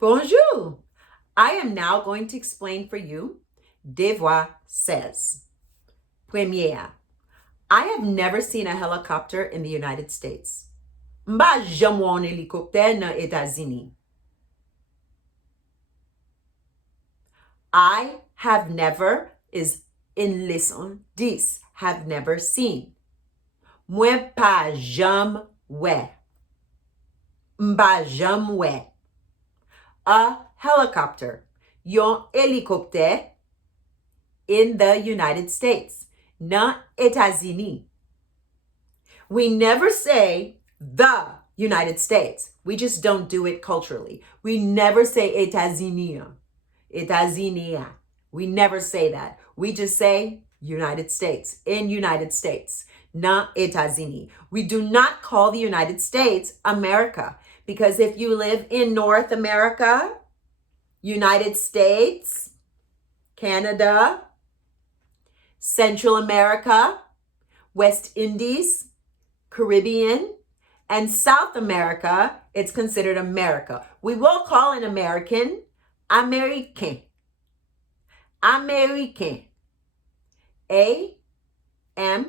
Bonjour. I am now going to explain for you devoir says. Première, I have never seen a helicopter in the United States. Mba jam wè un hélicoptère nan États-Unis. I have never is in leçon 10. Have never seen. Mwen pa jam wè. Mba jam wè. A helicopter. Yon hélicoptère in the United States. Nan États-Unis. We never say the United States. We just don't do it culturally. We never say États-Unis. États-Unis. We never say that. We just say United States. In United States. Not États-Unis. We do not call the United States America. Because if you live in North America, United States, Canada, Central America, West Indies, Caribbean, and South America, it's considered America. We will call an American Americain. Americain. Ameriken.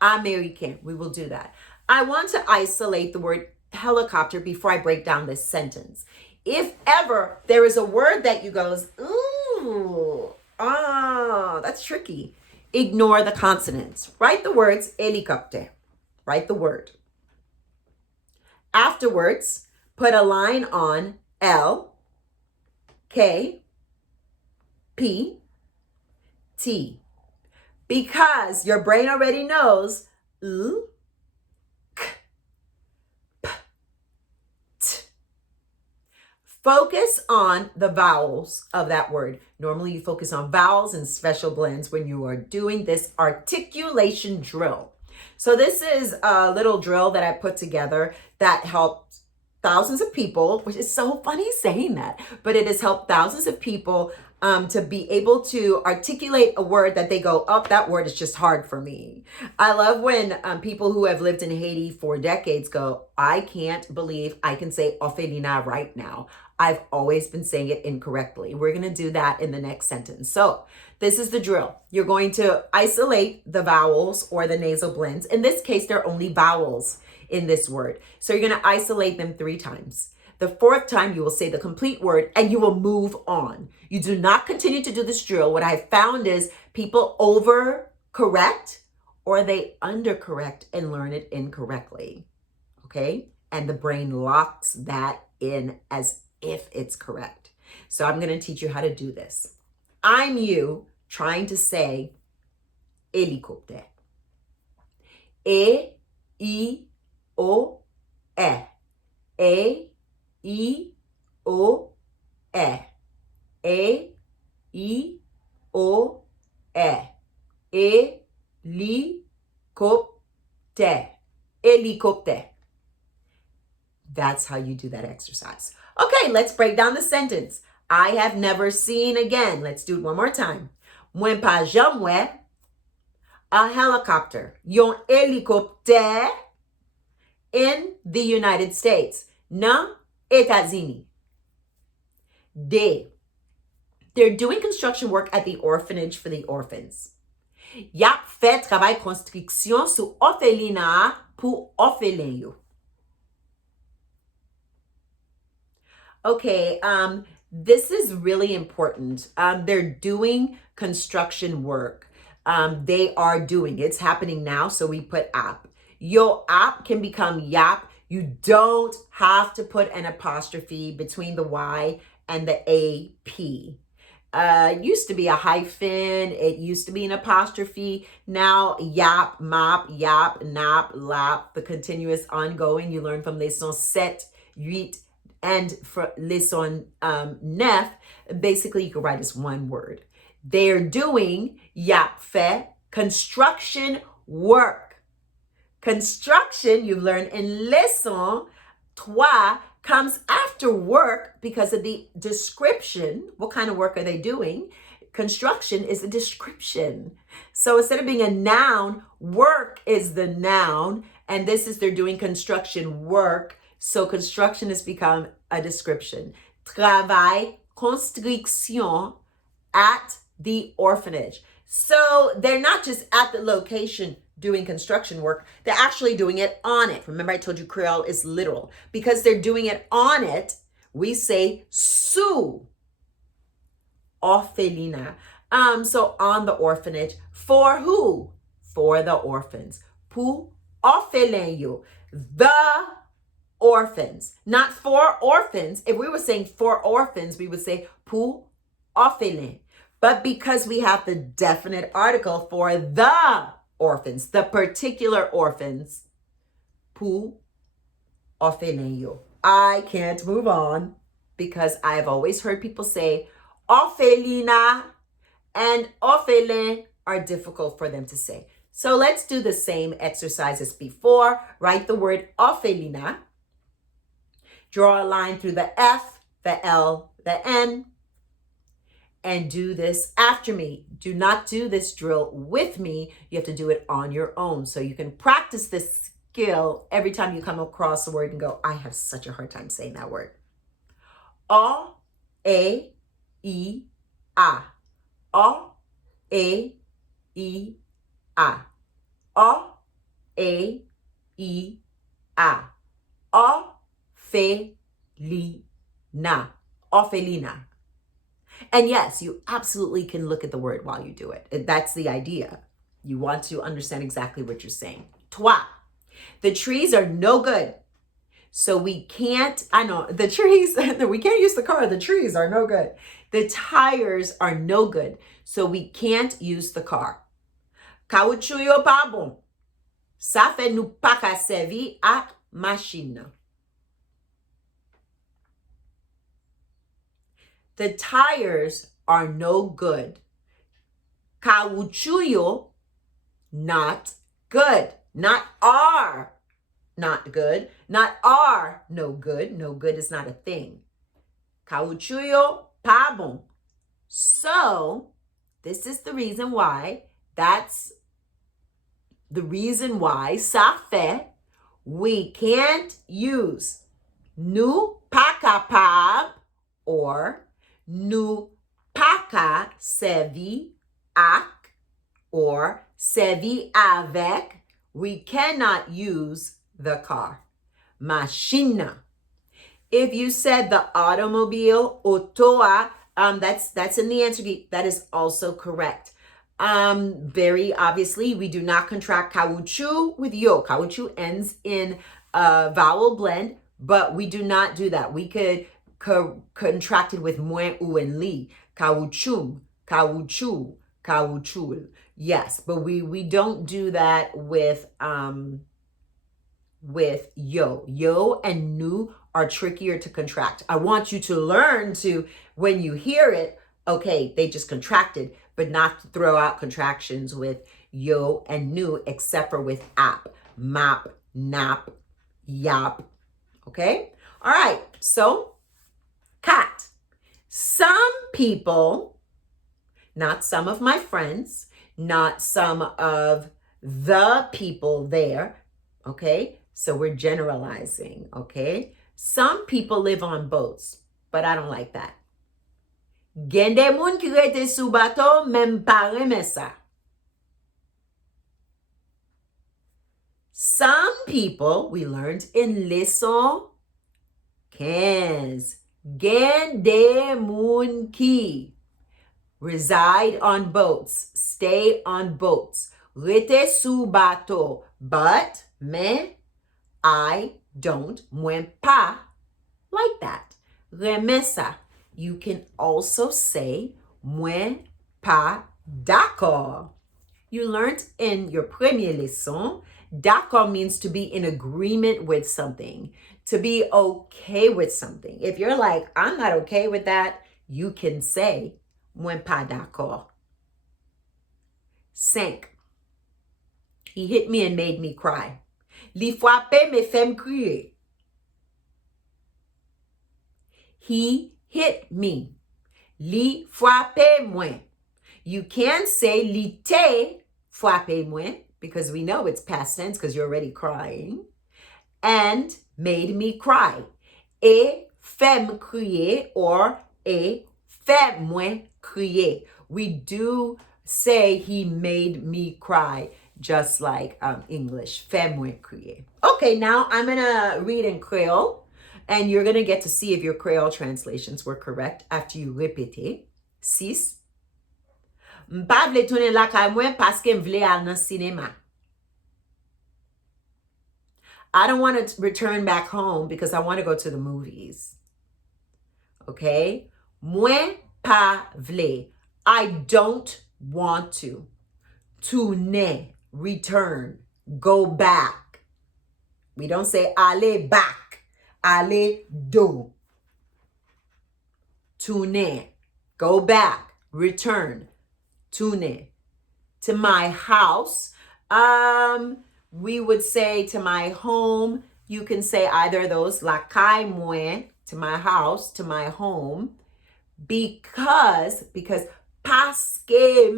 American. We will do that. I want to isolate the word helicopter before I break down this sentence. If ever there is a word that you goes, ooh, that's tricky. Ignore the consonants. Write the words helicopter. Write the word. Afterwards, put a line on L, K, P, T. Because your brain already knows K, P, T. Focus on the vowels of that word. Normally you focus on vowels and special blends when you are doing this articulation drill. So this is a little drill that I put together that helped thousands of people, which is so funny saying that, but it has helped thousands of people to be able to articulate a word that they go, oh, that word is just hard for me. I love when people who have lived in Haiti for decades go, I can't believe I can say orphelinat right now. I've always been saying it incorrectly. We're going to do that in the next sentence. So this is the drill. You're going to isolate the vowels or the nasal blends. In this case, there are only vowels in this word. So you're going to isolate them 3 times. The 4th time, you will say the complete word and you will move on. You do not continue to do this drill. What I've found is people overcorrect or they undercorrect and learn it incorrectly. Okay? And the brain locks that in as if it's correct. So I'm going to teach you how to do this. I'm you trying to say hélicoptère. E, I, O, E. E, I, O, E. E, I, O, E. Hélicoptère. Hélicoptère. That's how you do that exercise. Okay, let's break down the sentence. I have never seen again. Let's do it one more time. Mwen pa jam wè a helicopter. Yon hélicoptère in the United States. Nan États-Unis. They're doing construction work at the orphanage for the orphans. Yap fè travay konstriksyon sou orphelinat pou orphelin yo. Okay, this is really important. They're doing construction work. They are doing, it's happening now, so we put app. Yo app can become yap. You don't have to put an apostrophe between the Y and the AP. It used to be a hyphen. It used to be an apostrophe. Now, yap, mop, yap, nap, lap, the continuous ongoing. You learn from leçon 7, 8, and for leçon 9, basically you can write as one word. They're doing, yap fait, construction work. Construction, you've learned in leçon 3, comes after work because of the description. What kind of work are they doing? construction is a description. So instead of being a noun, work is the noun. And this is they're doing construction work. So construction has become a description. Travail, construction at the orphanage. So they're not just at the location doing construction work, they're actually doing it on it. Remember I told you Creole is literal. Because they're doing it on it, we say sous orphelinat. So on the orphanage. For who? For the orphans. Pour orphelin yo. The orphans. Not for orphans. If we were saying for orphans, we would say pour orphelin. But because we have the definite article for the orphans, the particular orphans, pour orphelin yo. I can't move on because I've always heard people say orphelina and orphelin are difficult for them to say. So let's do the same exercise as before. Write the word orphelina. Draw a line through the F, the L, the N, and do this after me. Do not do this drill with me. You have to do it on your own. So you can practice this skill every time you come across a word and go, I have such a hard time saying that word. O, A, I, A. O, A, I, A. O, A, I, A. Orphelina. Orphelina. And yes, you absolutely can look at the word while you do it. That's the idea. You want to understand exactly what you're saying. Toi. The trees are no good. So we can't, I know, the trees, we can't use the car. The trees are no good. The tires are no good. So we can't use the car. Caoutchouc yo pas bon. Ça fait nous pas qu'à servir à machine. The tires are no good. Caoutchouc yo, not good. Not are not good. Not are no good. No good is not a thing. Caoutchouc yo pas bon. So, this is the reason why, that's the reason why, ça fait, we can't use nous pas capable or nous pas qu'à servir avec or servir avec. We cannot use the car. Machine. If you said the automobile, autoa, that's in the answer key. That is also correct. Very obviously, we do not contract caoutchouc with yo. Caoutchouc ends in a vowel blend, but we do not do that. We could contract it with moins ou and li. Caoutchouc, caoutchouc, caoutchouc. Yes, but we don't do that with yo. Yo and nu are trickier to contract. I want you to learn to, when you hear it, okay, they just contracted, but not to throw out contractions with yo and nu, except for with ap, map, nap, yap. Okay? All right. So, cat. Some people, not some of my friends, not some of the people there, okay? So we're generalizing, okay? Some people live on boats, but I don't like that. Gen de moun ki rete sou bateau, même pa reme sa. Some people, we learned in leçon 15, gen de moun ki reside on boats, stay on boats, rete sou bateau, but, mais, I don't, mwen pa, like that. Reme sa. You can also say, mwen pa d'accord. You learned in your premier leçon, d'accord means to be in agreement with something, to be okay with something. If you're like, I'm not okay with that, you can say, mwen pa d'accord. 5. He hit me and made me cry. Li frappe me fait me crier. He hit me. Li frappe moi. You can say li te frappé moi, because we know it's past tense because you're already crying, and made me cry. Et fait me crier, or et fait moi crier. We do say he made me cry, just like English. Fait moi crier. Okay, now I'm going to read in Creole, and you're going to get to see if your Creole translations were correct after you répéter. 6. M'pa vle tourner la kay mwen paske m'vle al nan cinéma. I don't want to return back home because I want to go to the movies. Okay? Mwen pa vle. I don't want to. Tourner, return, go back. We don't say aller back. Aller do. Tourner, go back, return. Tourner. To my house. We would say to my home. You can say either of those. La kay mwen, to my house, to my home. Because paske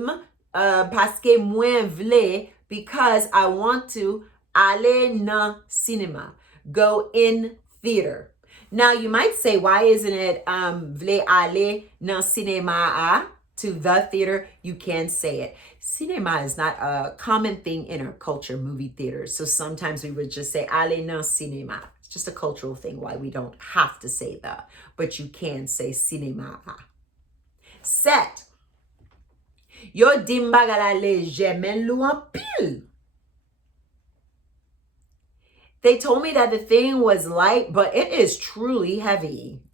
mwen vle, because I want to aller nan cinema, go in theater. Now you might say, why isn't it vle aller nan cinema to the theater? You can say it. Cinema is not a common thing in our culture, movie theaters. So sometimes we would just say aller nan cinema. It's just a cultural thing why we don't have to say the, but you can say cinema. 7. Yo dim bagala leje men lou an pil. They told me that the thing was light, but it is truly heavy.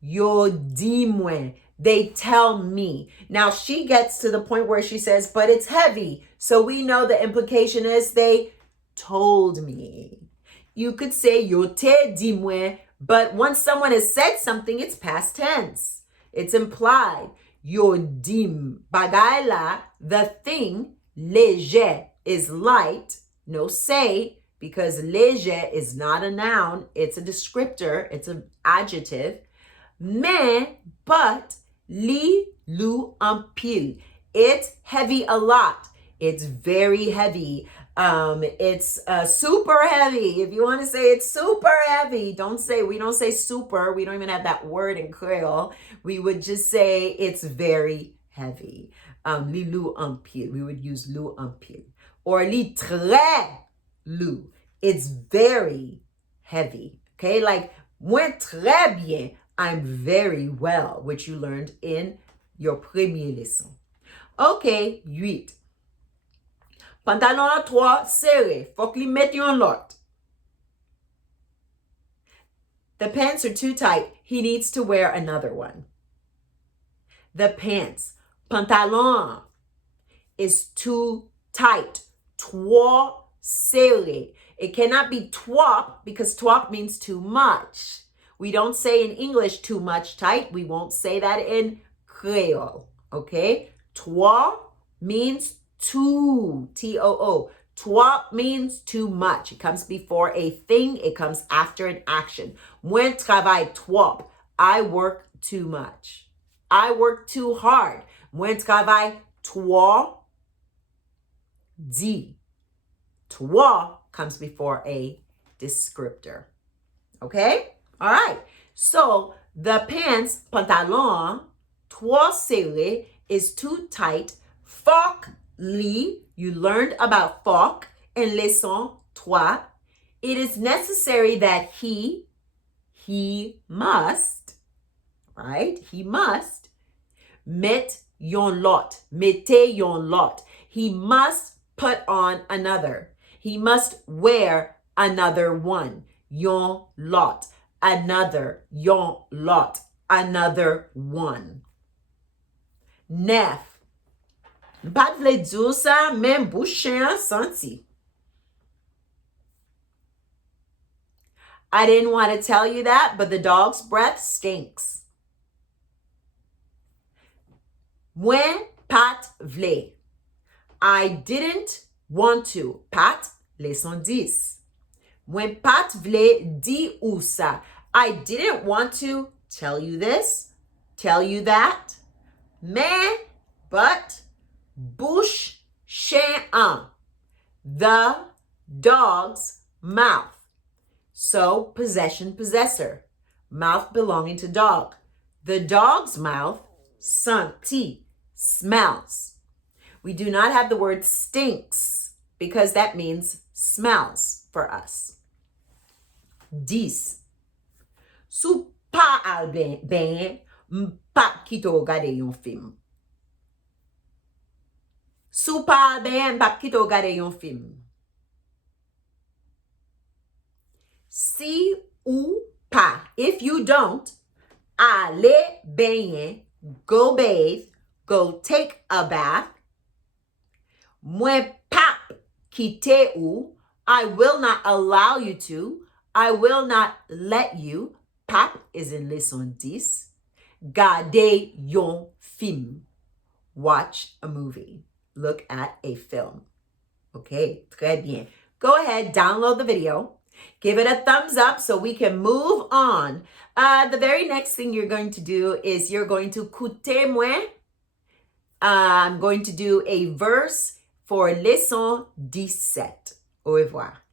Yo di mwen. They tell me. Now she gets to the point where she says, but it's heavy. So we know the implication is they told me. You could say yo te di mwen, but once someone has said something, it's past tense. It's implied. Yo dim bagay la, the thing, leje is light. No say, because leje is not a noun. It's a descriptor. It's an adjective. Mais, but, li lu en pile. It's heavy a lot. It's very heavy. It's super heavy. If you want to say it's super heavy, we don't say super. We don't even have that word in Creole. We would just say it's very heavy. Li lu en pile. We would use lu en pile. Or li très lu. It's very heavy. Okay, like moi très bien. I'm very well, which you learned in your premier leçon. Okay, 8. Pantalon a 3 serré. Fok li met yon lot. The pants are too tight. He needs to wear another one. The pants, pantalon, is too tight. Trop serré. It cannot be trop because trop means too much. We don't say in English too much tight. We won't say that in Creole. Okay? Trop means too. T-O-O. Trop means too much. It comes before a thing. It comes after an action. Moi travaille trop. I work too much. I work too hard. Moi travaille trop. Dit. Trop comes before a descriptor. Okay? All right. So the pants, pantalon, trop serré, is too tight. Fok li, you learned about fok in leçon 3. It is necessary that he must, right? He must met yon lot, mette yon lot. He must put on another. He must wear another one. Yon lot. Another, yon lot, another one. 9. Pat vle djou sa, men bouchen senti. I didn't want to tell you that, but the dog's breath stinks. Mwen pat vle. I didn't want to. Pat, leçon 10. Mwen pat vle di ou sa. I didn't want to tell you this, tell you that. Mais, but bouche, chien, the dog's mouth. So possession, possessor, mouth belonging to dog. The dog's mouth, senti, smells. We do not have the word stinks because that means smells for us. 10. Sou pa al ben, m'pa kito gade yon film. Sou pa al ben, m'pa kito gade yon film. Si ou pa, if you don't, ale baigner, go bathe, go take a bath. Mwen pap kite ou, I will not allow you to, I will not let you. Pap is in leçon 10. Gade yon film. Watch a movie. Look at a film. Okay, très bien. Go ahead, download the video. Give it a thumbs up so we can move on. The very next thing you're going to do is you're going to écouter moi. I'm going to do a verse for leçon 17. Au revoir.